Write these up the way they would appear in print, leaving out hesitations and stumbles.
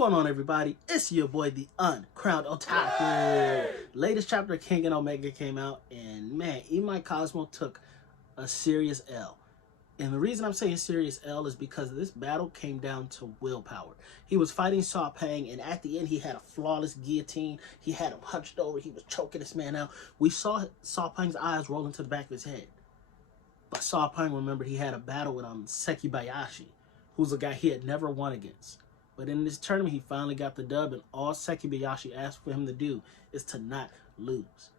going on, everybody? It's your boy, the Uncrowned Otaku. Latest chapter of Kengan Omega came out, and man, Cosmo took a serious L. And the reason I'm saying serious L is because this battle came down to willpower. He was fighting Saw Pang, and at the end, he had a flawless guillotine. He had him hunched over. He was choking this man out. We saw Pang's eyes roll into the back of his head. But Saw Pang remembered he had a battle with Sekibayashi, who's a guy he had never won against. But in this tournament, he finally got the dub, and all Sekibayashi asked for him to do is to not lose.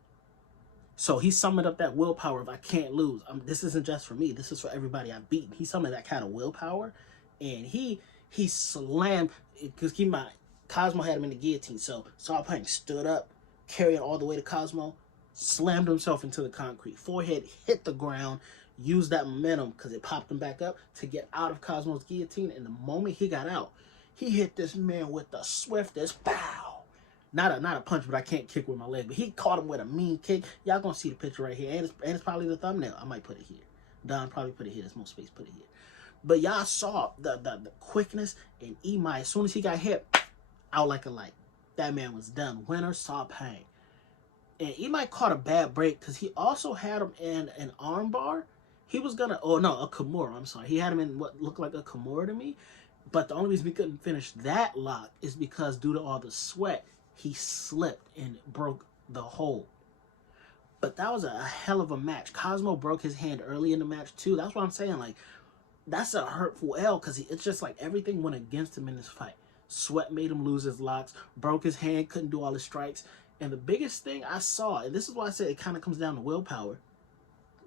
So he summoned up that willpower of, I can't lose. This isn't just for me. This is for everybody I've beaten. He summoned that kind of willpower, and he slammed, because keep in mind, Cosmo had him in the guillotine. So Saw Pang stood up, carrying all the way to Cosmo, slammed himself into the concrete. Forehead hit the ground, used that momentum, because it popped him back up, to get out of Cosmo's guillotine. And the moment he got out, he hit this man with the swiftest pow. Not a punch, but I can't kick with my leg. But he caught him with a mean kick. Y'all gonna see the picture right here. And it's probably the thumbnail. I might put it here. Don probably put it here. There's more space, put it here. But y'all saw the quickness in Imai. As soon as he got hit, out like a light. That man was done. Winner, Saw Pang. And Imai caught a bad break because he also had him in an armbar. He was gonna, oh no, a Kimura, I'm sorry. He had him in what looked like a Kimura to me. But the only reason we couldn't finish that lock is because due to all the sweat, he slipped and broke the hold. But that was a hell of a match. Cosmo broke his hand early in the match too. That's what I'm saying. Like, that's a hurtful L because it's just like everything went against him in this fight. Sweat made him lose his locks, broke his hand, couldn't do all his strikes. And the biggest thing I saw, and this is why I said it kind of comes down to willpower,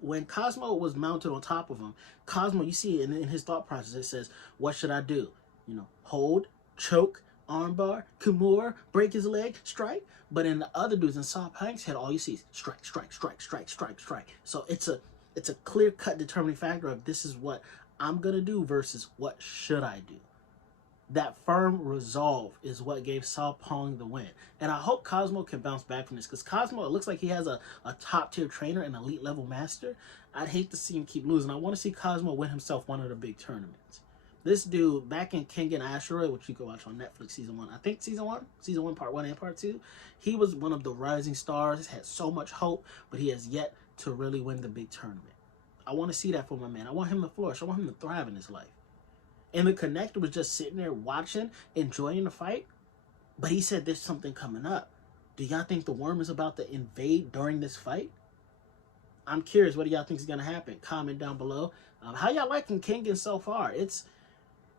when Cosmo was mounted on top of him, Cosmo, you see in his thought process, it says, what should I do? You know, hold, choke, armbar, Kimura, break his leg, strike. But in the other dudes in Saw Pang's head, all you see is strike, strike, strike, strike, strike, strike. So it's a clear-cut determining factor of this is what I'm going to do versus what should I do. That firm resolve is what gave Saw Pang the win. And I hope Cosmo can bounce back from this, because Cosmo, it looks like he has a top-tier trainer and elite level master. I'd hate to see him keep losing. I want to see Cosmo win himself one of the big tournaments. This dude, back in Kengan Asteroid, which you can watch on Netflix season 1, I think season 1, part 1 and part 2, he was one of the rising stars, had so much hope, but he has yet to really win the big tournament. I want to see that for my man. I want him to flourish. I want him to thrive in his life. And the connector was just sitting there watching, enjoying the fight. But he said there's something coming up. Do y'all think the worm is about to invade during this fight? I'm curious. What do y'all think is going to happen? Comment down below. How y'all liking Kengan so far? It's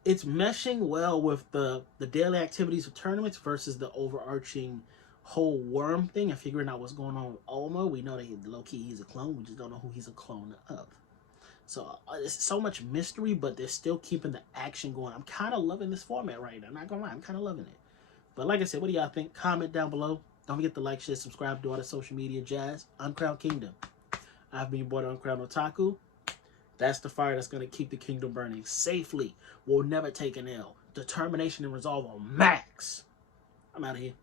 meshing well with the daily activities of tournaments versus the overarching whole worm thing and figuring out what's going on with Ulma. We know that low-key he's a clone. We just don't know who he's a clone of. So it's so much mystery, but they're still keeping the action going. I'm kind of loving this format right now. I'm not going to lie. I'm kind of loving it. But like I said, what do y'all think? Comment down below. Don't forget to like, share, subscribe, do all the social media jazz. Uncrowned Kingdom. I've been your boy, the Uncrowned Otaku. That's the fire that's going to keep the kingdom burning safely. We'll never take an L. Determination and resolve on max. I'm out of here.